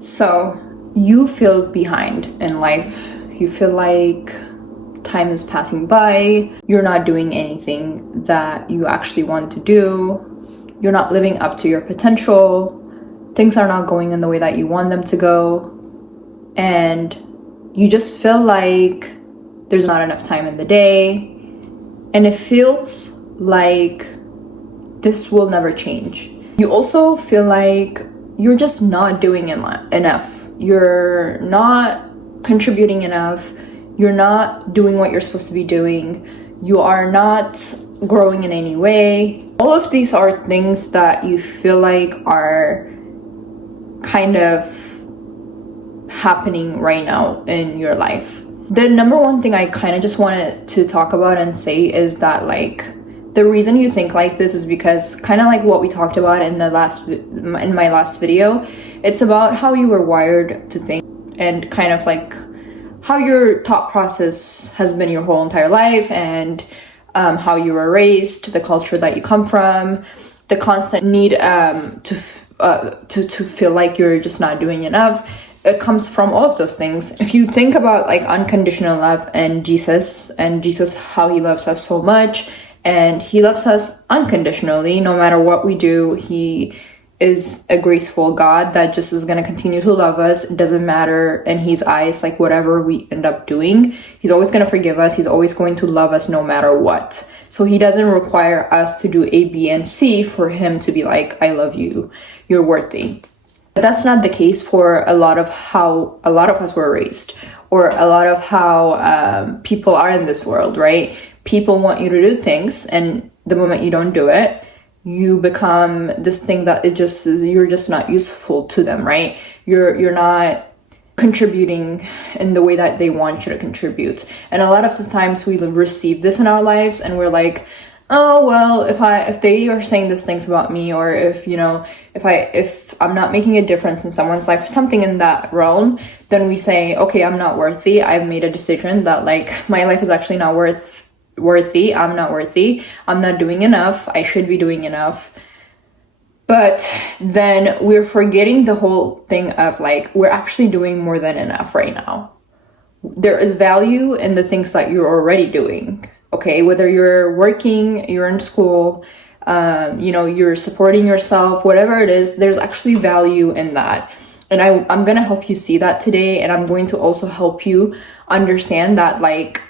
So you feel behind in life. You feel like time is passing by. You're not doing anything that you actually want to do. You're not living up to your potential. Things are not going in the way that you want them to go. And you just feel like there's not enough time in the day. And it feels like this will never change. You also feel like you're just not doing enough. You're not contributing enough. You're not doing what you're supposed to be doing. You are not growing in any way. All of these are things that you feel like are kind of happening right now in your life. The number one thing I kind of just wanted to talk about and say is that, like, the reason you think like this is because, kind of like what we talked about in my last video, it's about how you were wired to think and kind of like how your thought process has been your whole entire life, and how you were raised, the culture that you come from, the constant need to feel like you're just not doing enough. It comes from all of those things. If you think about like unconditional love and Jesus how he loves us so much, and he loves us unconditionally no matter what we do. He is a graceful God that just is going to continue to love us. It doesn't matter in his eyes, like whatever we end up doing, he's always going to forgive us. He's always going to love us no matter what. So he doesn't require us to do A, B, and C for him to be like, I love you, you're worthy. But that's not the case for a lot of how a lot of us were raised, or a lot of how people are in this world, right? People want you to do things, and the moment you don't do it, you become this thing that you're just not useful to them, right? You're not contributing in the way that they want you to contribute. And a lot of the times we receive this in our lives, and we're like, oh well, if they are saying these things about me, or if I'm not making a difference in someone's life, something in that realm, then we say, okay, I'm not worthy. I've made a decision that like my life is actually not worthy. I'm not worthy. I'm not doing enough. I should be doing enough. But then we're forgetting the whole thing of like, we're actually doing more than enough right now. There is value in the things that you're already doing. Okay, whether you're working, you're in school, you're supporting yourself, whatever it is, there's actually value in that. And I'm gonna help you see that today, and I'm going to also help you understand that like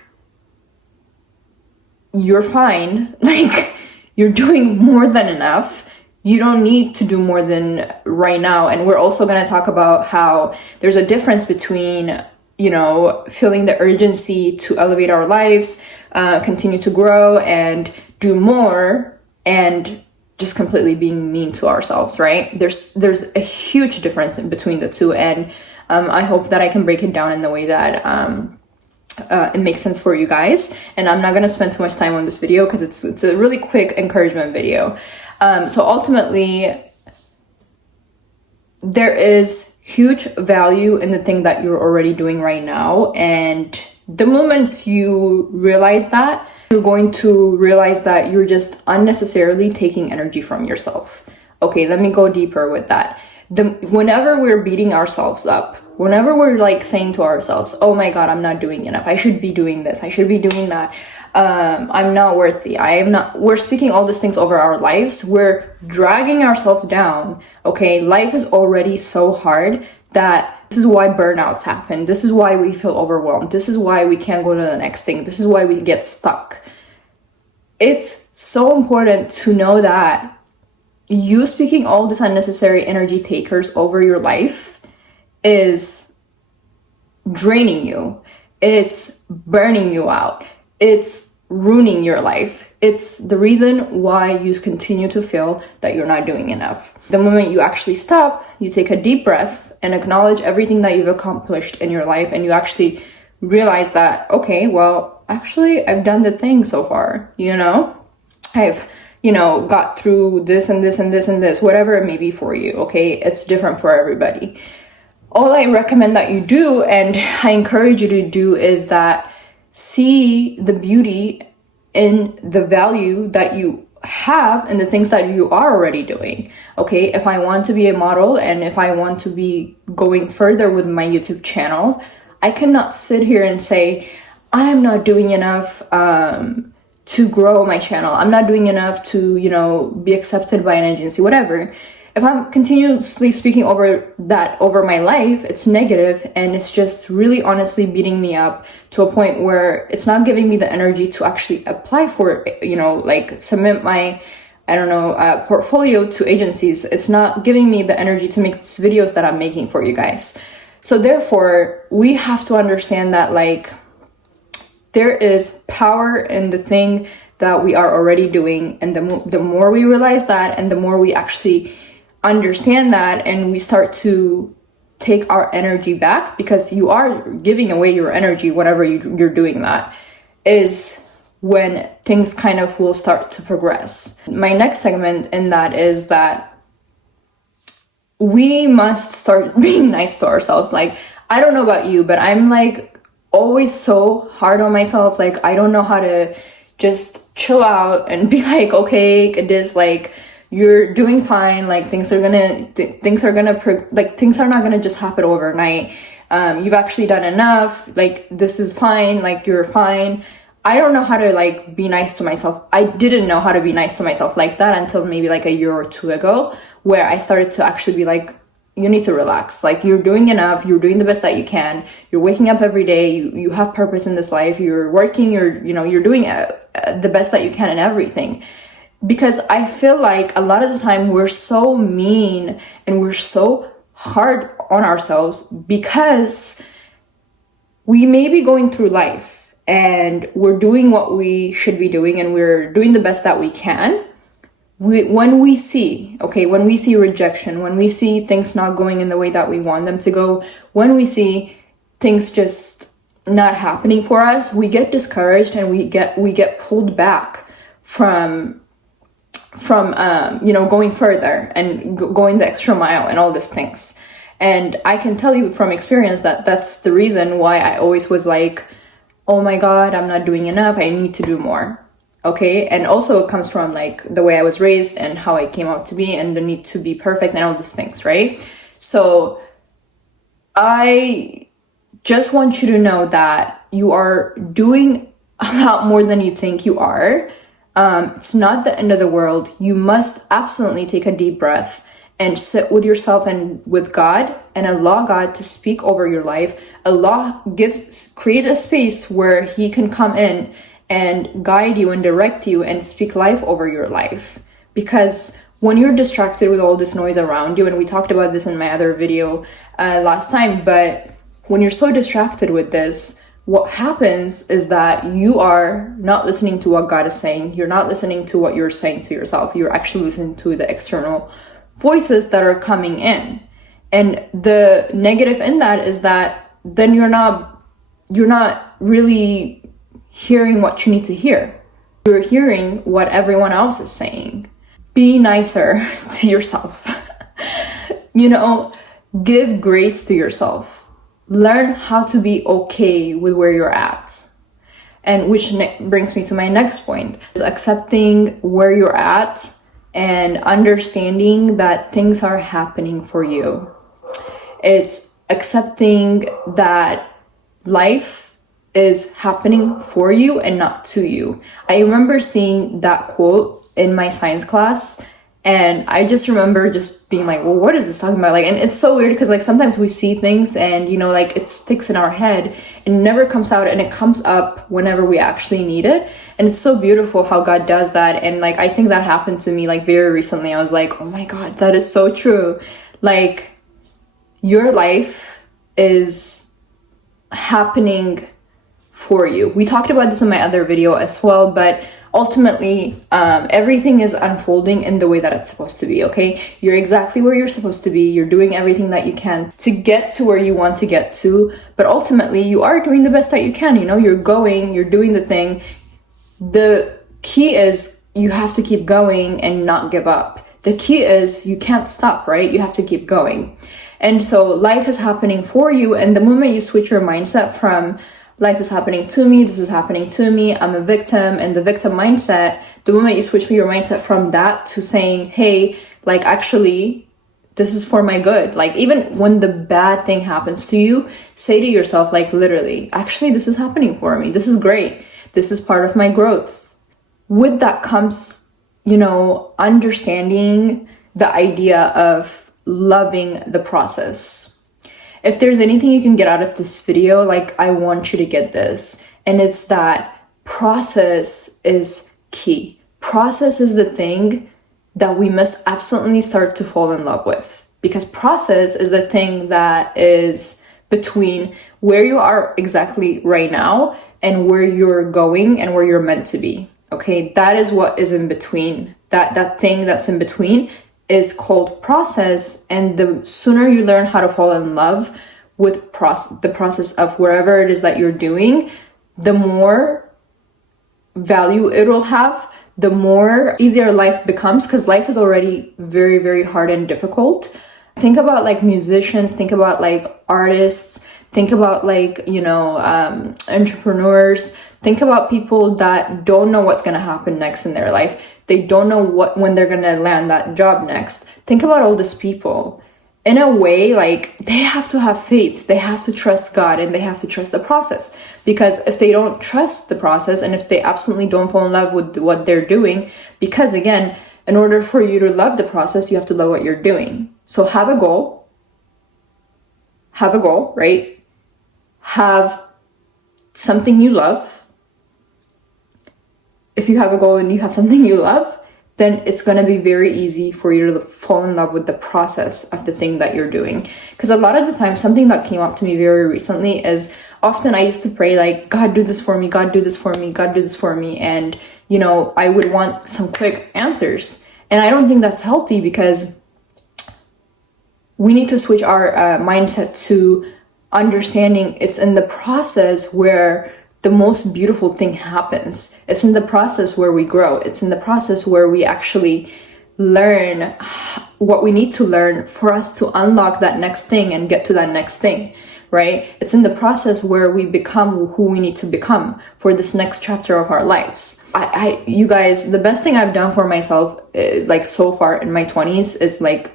you're fine, like you're doing more than enough. You don't need to do more than right now. And we're also going to talk about how there's a difference between, feeling the urgency to elevate our lives, continue to grow and do more, and just completely being mean to ourselves, right? There's a huge difference in between the two. And I hope that I can break it down in the way that it makes sense for you guys. And I'm not going to spend too much time on this video because it's a really quick encouragement video. So ultimately, there is huge value in the thing that you're already doing right now. And the moment you realize that, you're going to realize that you're just unnecessarily taking energy from yourself. Okay, let me go deeper with that. Whenever we're beating ourselves up, whenever we're like saying to ourselves, oh my God, I'm not doing enough. I should be doing this. I should be doing that. I'm not worthy. We're speaking all these things over our lives. We're dragging ourselves down. Okay. Life is already so hard that this is why burnouts happen. This is why we feel overwhelmed. This is why we can't go to the next thing. This is why we get stuck. It's so important to know that you speaking all this unnecessary energy takers over your life is draining you. It's burning you out. It's ruining your life. It's the reason why you continue to feel that you're not doing enough. The moment you actually stop, you take a deep breath and acknowledge everything that you've accomplished in your life, and you actually realize that, okay, well, actually, I've done the thing so far, I've got through this and this and this and this, whatever it may be for you, okay? It's different for everybody. All I recommend that you do, and I encourage you to do, is that see the beauty in the value that you have and the things that you are already doing. Okay, if I want to be a model and if I want to be going further with my YouTube channel, I cannot sit here and say, I'm not doing enough to grow my channel. I'm not doing enough to, you know, be accepted by an agency, whatever. If I'm continuously speaking over my life, it's negative, and it's just really honestly beating me up to a point where it's not giving me the energy to actually apply for, you know, like submit my, portfolio to agencies. It's not giving me the energy to make these videos that I'm making for you guys. So therefore, we have to understand that, like, there is power in the thing that we are already doing, and the more we realize that, and the more we actually understand that, and we start to take our energy back, because you are giving away your energy whenever you're doing that, is when things kind of will start to progress. My next segment in that is that we must start being nice to ourselves. Like, I don't know about you, but I'm like always so hard on myself. Like, I don't know how to just chill out and be like, okay, it is like, you're doing fine, like things are not gonna just happen overnight. You've actually done enough, like this is fine, like you're fine. I don't know how to like be nice to myself. I didn't know how to be nice to myself like that until maybe like a year or two ago, where I started to actually be like, you need to relax, like you're doing enough, you're doing the best that you can, you're waking up every day, you have purpose in this life, you're working, you're doing the best that you can in everything. Because I feel like a lot of the time we're so mean and we're so hard on ourselves because we may be going through life and we're doing what we should be doing and we're doing the best that we can. When we see rejection, when we see things not going in the way that we want them to go, when we see things just not happening for us, we get discouraged and we get pulled back from going further and going the extra mile and all these things. And I can tell you from experience that that's the reason why I always was like, oh my God, I'm not doing enough, I need to do more. Okay, and also it comes from like the way I was raised and how I came out to be and the need to be perfect and all these things, right? So I just want you to know that you are doing a lot more than you think you are. It's not the end of the world. You must absolutely take a deep breath and sit with yourself and with God and allow God to speak over your life. Create a space where He can come in and guide you and direct you and speak life over your life. Because when you're distracted with all this noise around you, and we talked about this in my other video last time, but when you're so distracted with this, what happens is that you are not listening to what God is saying. You're not listening to what you're saying to yourself. You're actually listening to the external voices that are coming in. And the negative in that is that then you're not really hearing what you need to hear. You're hearing what everyone else is saying. Be nicer to yourself. Give grace to yourself. Learn how to be okay with where you're at. And which brings me to my next point, is accepting where you're at and understanding that things are happening for you. It's accepting that life is happening for you and not to you. I remember seeing that quote in my science class, and I just remember just being like, well, what is this talking about? Like, and it's so weird because like sometimes we see things and like it sticks in our head and never comes out, and it comes up whenever we actually need it. And it's so beautiful how God does that. And like, I think that happened to me like very recently. I was like, oh my God, that is so true. Like, your life is happening for you. We talked about this in my other video as well, but ultimately, everything is unfolding in the way that it's supposed to be, okay? You're exactly where you're supposed to be. You're doing everything that you can to get to where you want to get to, but ultimately, you are doing the best that you can, You're doing the thing. The key is you have to keep going and not give up. The key is you can't stop, right? You have to keep going. And so life is happening for you, and the moment you switch your mindset from life is happening to me, this is happening to me, I'm a victim, and the victim mindset The moment you switch your mindset from that to saying, hey, like, actually, this is for my good. Like, even when the bad thing happens to you, say to yourself, like, literally, actually, this is happening for me. This is great. This is part of my growth. With that comes, you know, understanding the idea of loving the process. If there's anything you can get out of this video, like, I want you to get this. And it's that process is key. Process is the thing that we must absolutely start to fall in love with, because process is the thing that is between where you are exactly right now and where you're going and where you're meant to be. Okay, that is what is in between. That thing that's in between is called process. And the sooner you learn how to fall in love with the process of wherever it is that you're doing, the more value it will have, the more easier life becomes, because life is already very, very hard and difficult. Think about like musicians, think about like artists, think about like, you know, entrepreneurs, think about people that don't know what's going to happen next in their life. They don't know when they're going to land that job next. Think about all these people. In a way, like, they have to have faith, they have to trust God, and they have to trust the process. Because if they don't trust the process, and if they absolutely don't fall in love with what they're doing, because again, in order for you to love the process, you have to love what you're doing. So have a goal, right? Have something you love. If you have a goal and you have something you love, then it's going to be very easy for you to fall in love with the process of the thing that you're doing. Because a lot of the time, something that came up to me very recently is, often I used to pray like, God, do this for me, God, do this for me, God, do this for me. And, you know, I would want some quick answers. And I don't think that's healthy, because we need to switch our mindset to understanding it's in the process where the most beautiful thing happens. It's in the process where we grow. It's in the process where we actually learn what we need to learn for us to unlock that next thing and get to that next thing, right? It's in the process where we become who we need to become for this next chapter of our lives. You guys, the best thing I've done for myself, like so far in my 20s, is like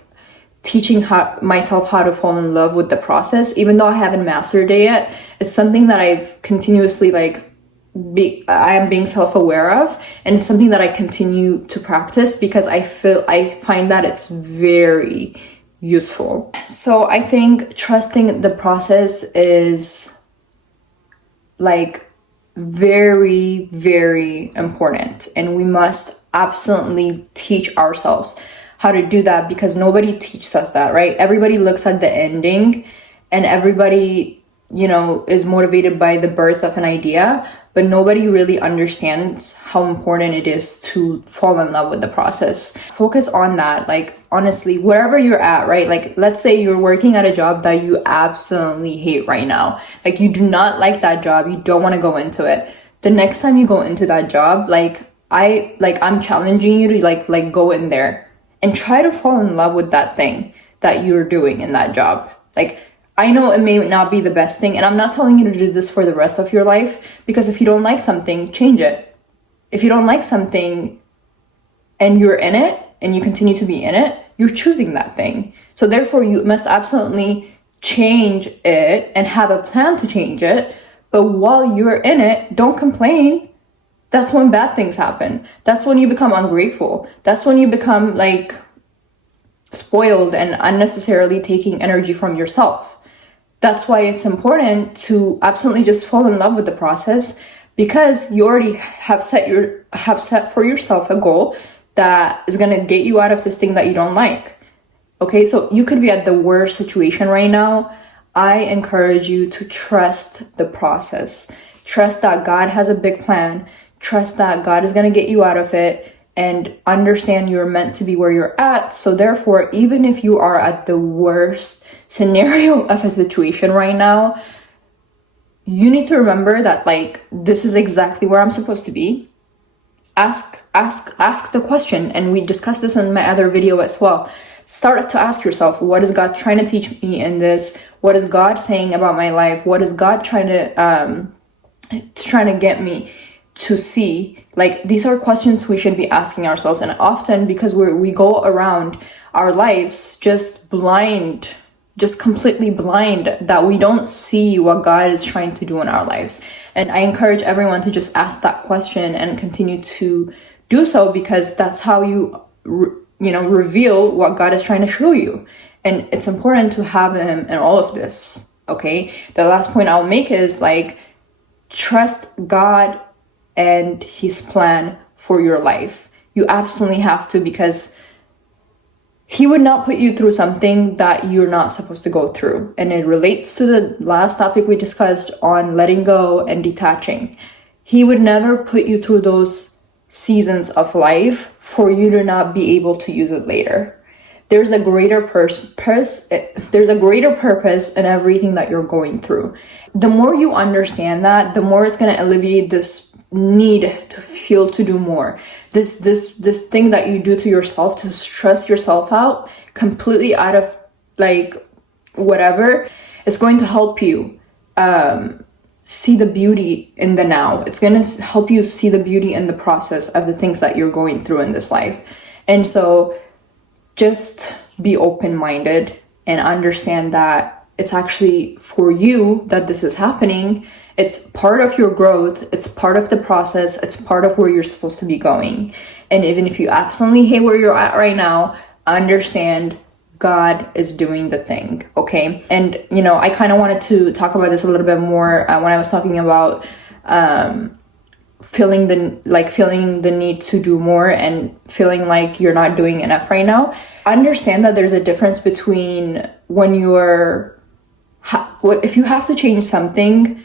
teaching myself how to fall in love with the process. Even though I haven't mastered it yet, it's something that I've continuously I am being self-aware of, and it's something that I continue to practice because I find that it's very useful. So I think trusting the process is like very, very important, and we must absolutely teach ourselves how to do that, because nobody teaches us that, right? Everybody looks at the ending, and everybody, you know, is motivated by the birth of an idea, but nobody really understands how important it is to fall in love with the process. Focus on that. Like, honestly, wherever you're at, right? Like, let's say you're working at a job that you absolutely hate right now. Like, you do not like that job. You don't want to go into it. The next time you go into that job, I'm challenging you to like go in there and try to fall in love with that thing that you're doing in that job. Like, I know it may not be the best thing, and I'm not telling you to do this for the rest of your life, because if you don't like something, change it. If you don't like something and you're in it and you continue to be in it, you're choosing that thing. So therefore, you must absolutely change it and have a plan to change it. But while you're in it, don't complain. That's when bad things happen. That's when you become ungrateful. That's when you become like spoiled and unnecessarily taking energy from yourself. That's why it's important to absolutely just fall in love with the process, because you already have set for yourself a goal that is going to get you out of this thing that you don't like. Okay, so you could be at the worst situation right now. I encourage you to trust the process. Trust that God has a big plan. Trust that God is going to get you out of it, and understand you're meant to be where you're at. So therefore, even if you are at the worst scenario of a situation right now, you need to remember that like, this is exactly where I'm supposed to be. Ask the question. And we discussed this in my other video as well. Start to ask yourself, what is God trying to teach me in this? What is God saying about my life? What is God trying to get me? to see, like, these are questions we should be asking ourselves. And often, because we go around our lives just blind, just completely blind, that we don't see what God is trying to do in our lives. And I encourage everyone to just ask that question and continue to do so, because that's how you reveal what God is trying to show you. And it's important to have him in all of this. Okay, the last point I'll make is, like, trust God and his plan for your life. You absolutely have to, because he would not put you through something that you're not supposed to go through. And it relates to the last topic we discussed on letting go and detaching. He would never put you through those seasons of life for you to not be able to use it later. There's a greater purpose in everything that you're going through. The more you understand that, the more it's going to alleviate this need to feel to do more. This thing that you do to yourself to stress yourself out completely out of, like, whatever. It's going to help you see the beauty in the now. It's going to help you see the beauty in the process of the things that you're going through in this life. And so just be open-minded and understand that it's actually for you that this is happening. It's part of your growth. It's part of the process. It's part of where you're supposed to be going. And even if you absolutely hate where you're at right now, understand God is doing the thing, okay? And, I kind of wanted to talk about this a little bit more when I was talking about feeling the need to do more and feeling like you're not doing enough right now. Understand that there's a difference between when if you have to change something.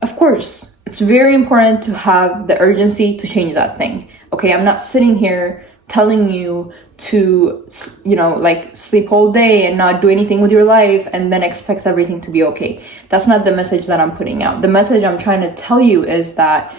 Of course, it's very important to have the urgency to change that thing. Okay, I'm not sitting here telling you to, sleep all day and not do anything with your life and then expect everything to be okay. That's not the message that I'm putting out. The message I'm trying to tell you is that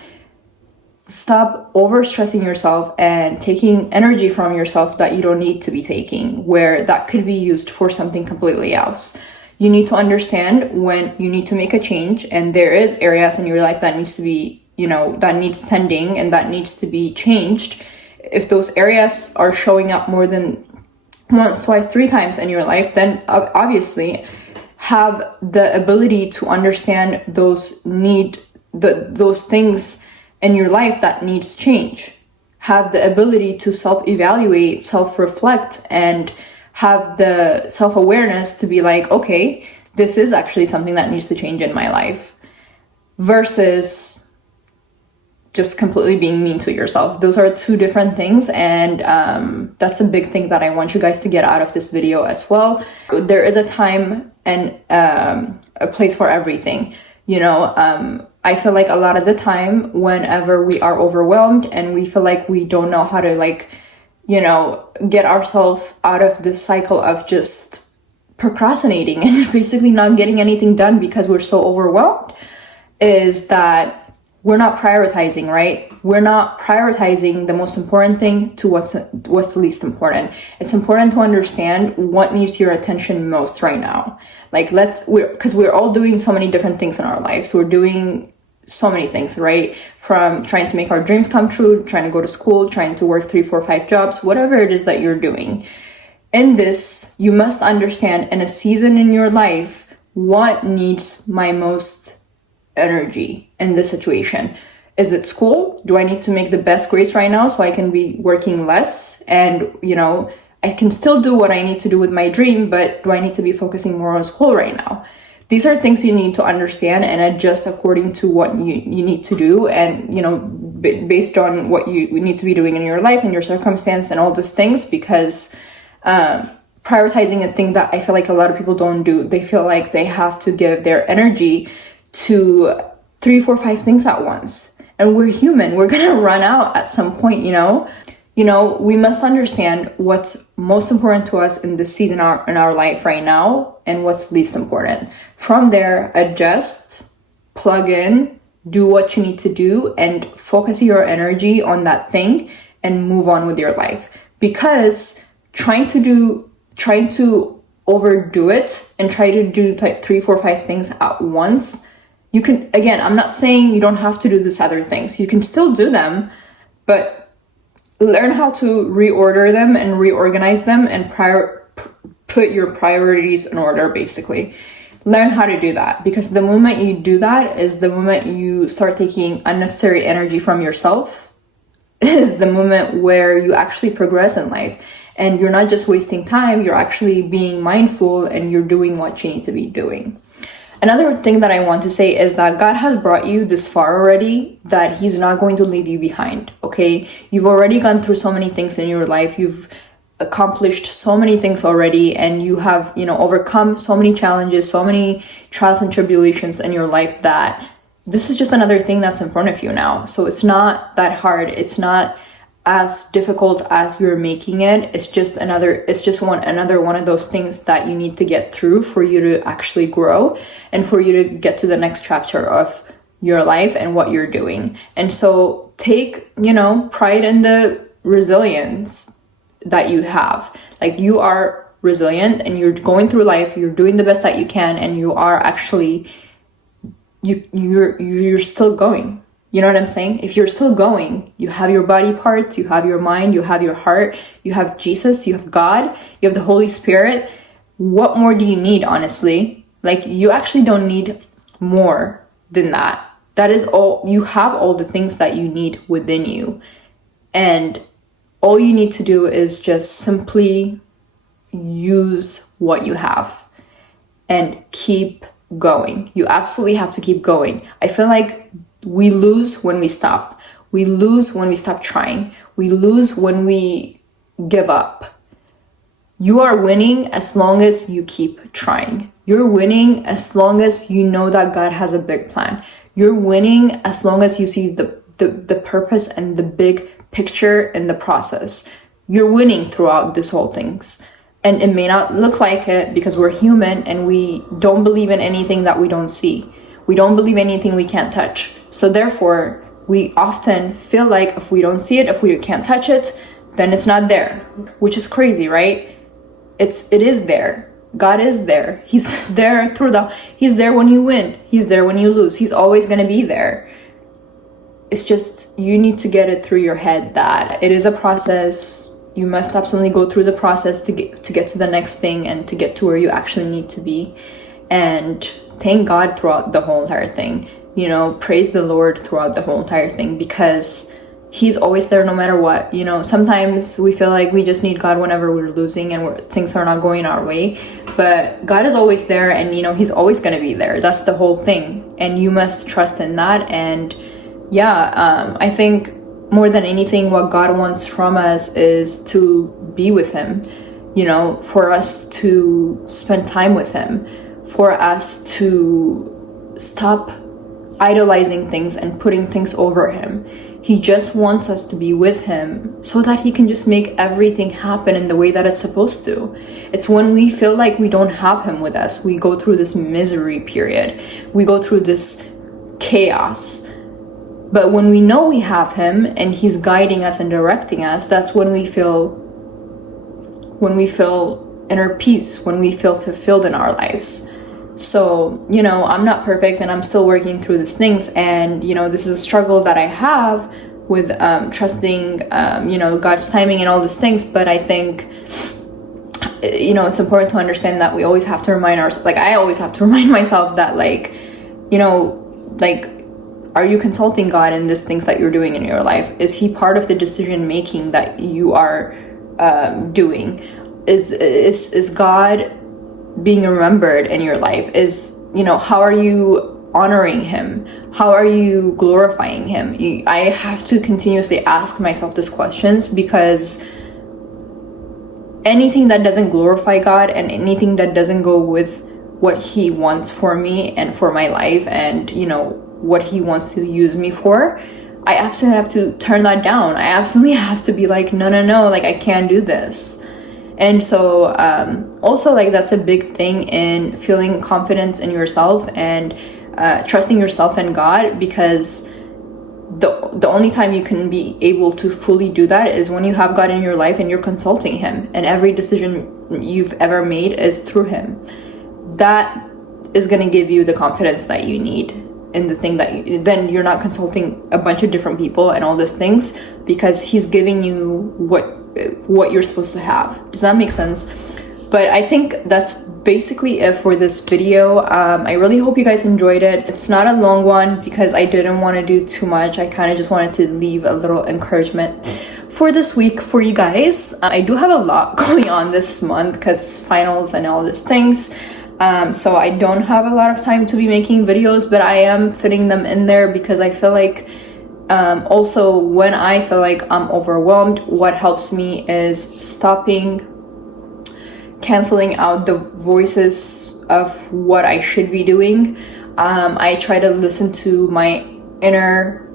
stop overstressing yourself and taking energy from yourself that you don't need to be taking, where that could be used for something completely else. You need to understand when you need to make a change, and there is areas in your life that needs to be, that needs tending and that needs to be changed. If those areas are showing up more than once, twice, 3 times in your life, then obviously have the ability to understand those things in your life that needs change. Have the ability to self-evaluate, self-reflect, and have the self-awareness to be like, okay, this is actually something that needs to change in my life, versus just completely being mean to yourself. Those are 2 different things, and that's a big thing that I want you guys to get out of this video as well. There is a time and a place for everything. I feel like a lot of the time, whenever we are overwhelmed and we feel like we don't know how to, get ourselves out of this cycle of just procrastinating and basically not getting anything done because we're so overwhelmed, is that we're not prioritizing, right? We're not prioritizing the most important thing to what's the least important. It's important to understand what needs your attention most right now. Because we're all doing so many different things in our lives. We're doing so many things, right? From trying to make our dreams come true, trying to go to school, trying to work 3, 4, 5 jobs, whatever it is that you're doing. In this, you must understand, in a season in your life, what needs my most energy in this situation. Is it school? Do I need to make the best grades right now so I can be working less and, I can still do what I need to do with my dream, but do I need to be focusing more on school right now? These are things you need to understand and adjust according to what you need to do, and, based on what you need to be doing in your life and your circumstance and all those things, because prioritizing a thing that I feel like a lot of people don't do. They feel like they have to give their energy to 3, 4, 5 things at once. And we're human. We're going to run out at some point, we must understand what's most important to us in this season in our life right now and what's least important. From there, adjust, plug in, do what you need to do, and focus your energy on that thing and move on with your life. Because trying to overdo it and try to do like 3, 4, 5 things at once You can, again, I'm not saying you don't have to do these other things. You can still do them, but learn how to reorder them and reorganize them and put your priorities in order, basically. Learn how to do that, because the moment you do that is the moment you start taking unnecessary energy from yourself, is the moment where you actually progress in life. And you're not just wasting time, you're actually being mindful and you're doing what you need to be doing. Another thing that I want to say is that God has brought you this far already, that he's not going to leave you behind, okay? You've already gone through so many things in your life. You've accomplished so many things already, and you have, overcome so many challenges, so many trials and tribulations in your life, that this is just another thing that's in front of you now. So it's not that hard. It's not as difficult as you're making it. It's just another one of those things that you need to get through for you to actually grow and for you to get to the next chapter of your life and what you're doing. And so take, pride in the resilience that you have. Like, you are resilient and you're going through life, you're doing the best that you can, and you are actually, you're still going. You know what I'm saying? If you're still going, you have your body parts, you have your mind, you have your heart, you have Jesus, you have God, you have the Holy Spirit. What more do you need, honestly? Like, you actually don't need more than that. That is all. You have all the things that you need within you. And all you need to do is just simply use what you have and keep going. You absolutely have to keep going. I feel like we lose when we stop. We lose when we stop trying. We lose when we give up. You are winning as long as you keep trying. You're winning as long as you know that God has a big plan. You're winning as long as you see the purpose and the big picture in the process. You're winning throughout this whole things. And it may not look like it, because we're human and we don't believe in anything that we don't see. We don't believe anything we can't touch. So therefore, we often feel like if we don't see it, if we can't touch it, then it's not there, which is crazy, right? It is there. God is there. He's there he's there when you win. He's there when you lose. He's always going to be there. It's just, you need to get it through your head that it is a process. You must absolutely go through the process to get to the next thing and to get to where you actually need to be. And thank God throughout the whole entire thing. Praise the Lord throughout the whole entire thing, because he's always there no matter what. Sometimes we feel like we just need God whenever we're losing and things are not going our way. But God is always there, and he's always going to be there. That's the whole thing. And you must trust in that. And I think more than anything, what God wants from us is to be with him, for us to spend time with him, for us to stop idolizing things and putting things over him. He just wants us to be with him so that he can just make everything happen in the way that it's supposed to. It's when we feel like we don't have him with us, we go through this misery period. We go through this chaos. But when we know we have him and he's guiding us and directing us, that's when we feel inner peace, when we feel fulfilled in our lives. So, I'm not perfect and I'm still working through these things. And, this is a struggle that I have with trusting, God's timing and all these things. But I think, it's important to understand that we always have to remind ourselves, like I always have to remind myself that, are you consulting God in these things that you're doing in your life? Is he part of the decision making that you are doing? Is God being remembered in your life? How are you honoring him? How are you glorifying him? I have to continuously ask myself these questions, because anything that doesn't glorify God and anything that doesn't go with what he wants for me and for my life, and what he wants to use me for, I absolutely have to turn that down. I absolutely have to be like, no, like I can't do this. And so also, that's a big thing in feeling confidence in yourself and trusting yourself and God, because the only time you can be able to fully do that is when you have God in your life and you're consulting him, and every decision you've ever made is through him. That is going to give you the confidence that you need. in the thing that then you're not consulting a bunch of different people and all these things, because he's giving you what you're supposed to have. Does that make sense? But I think that's basically it for this video. I really hope you guys enjoyed it. It's not a long one because I didn't want to do too much. I kind of just wanted to leave a little encouragement for this week for you guys. I do have a lot going on this month because finals and all these things. So I don't have a lot of time to be making videos, but I am fitting them in there because I feel like also when I feel like I'm overwhelmed, what helps me is stopping, canceling out the voices of what I should be doing. I try to listen to my inner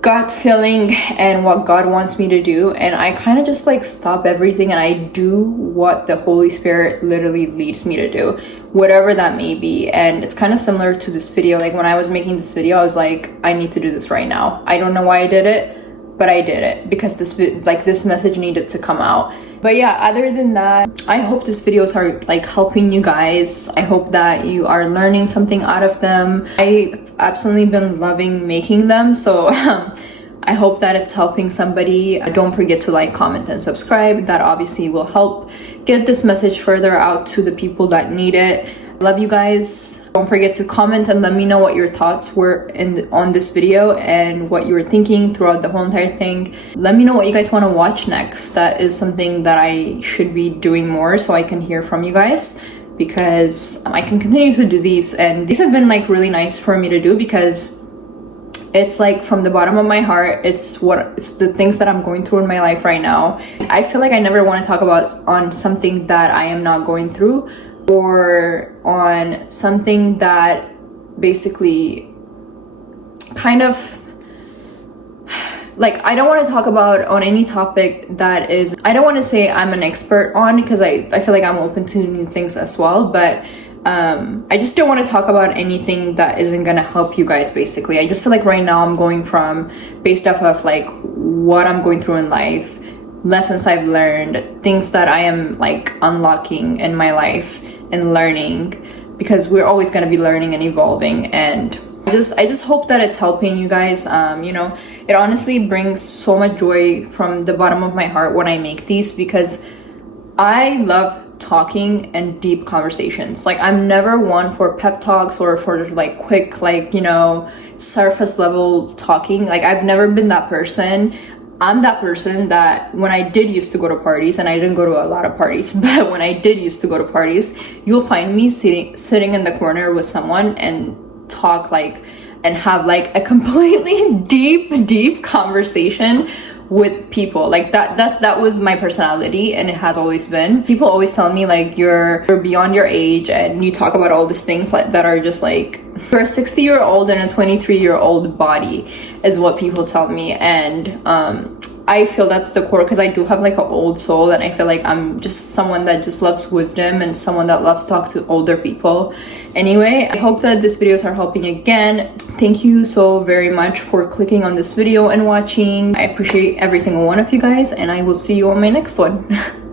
gut feeling and what God wants me to do, and I kind of just like stop everything and I do what the Holy Spirit literally leads me to do, whatever that may be. And it's kind of similar to this video. Like when I was making this video, I was like, I need to do this right now. I don't know why I did it, but I did it because this message needed to come out. But yeah, other than that, I hope these videos are like helping you guys. I hope that you are learning something out of them. I've absolutely been loving making them, so I hope that it's helping somebody. Don't forget to like, comment, and subscribe. That obviously will help get this message further out to the people that need it. Love you guys. Don't forget to comment and let me know what your thoughts were on this video and what you were thinking throughout the whole entire thing. Let me know what you guys want to watch next. That is something that I should be doing more so I can hear from you guys, because I can continue to do these, and these have been like really nice for me to do because it's like from the bottom of my heart. It's the things that I'm going through in my life right now. I feel like I never want to talk about on something that I am not going through, or on something that basically kind of like, I don't want to talk about on any topic that is, I don't want to say I'm an expert on, because I feel like I'm open to new things as well, but I just don't want to talk about anything that isn't gonna help you guys. Basically, I just feel like right now I'm going from based off of like what I'm going through in life, lessons I've learned, things that I am like unlocking in my life and learning, because we're always going to be learning and evolving. And I just hope that it's helping you guys. You know, it honestly brings so much joy from the bottom of my heart when I make these, because I love talking and deep conversations. Like, I'm never one for pep talks or for like quick, like, you know, surface level talking. Like, I've never been that person. I'm that person that when I did used to go to parties, and I didn't go to a lot of parties, but when I did used to go to parties, you'll find me sitting in the corner with someone and talk like, and have like a completely deep conversation with people. Like that was my personality, and it has always been. People always tell me like, you're beyond your age and you talk about all these things like that are just like, you're a 60-year-old in a 23-year-old body, is what people tell me. And I feel that's the core, because I do have like an old soul, and I feel like I'm just someone that just loves wisdom and someone that loves to talk to older people. Anyway, I hope that these videos are helping again. Thank you so very much for clicking on this video and watching. I appreciate every single one of you guys, and I will see you on my next one.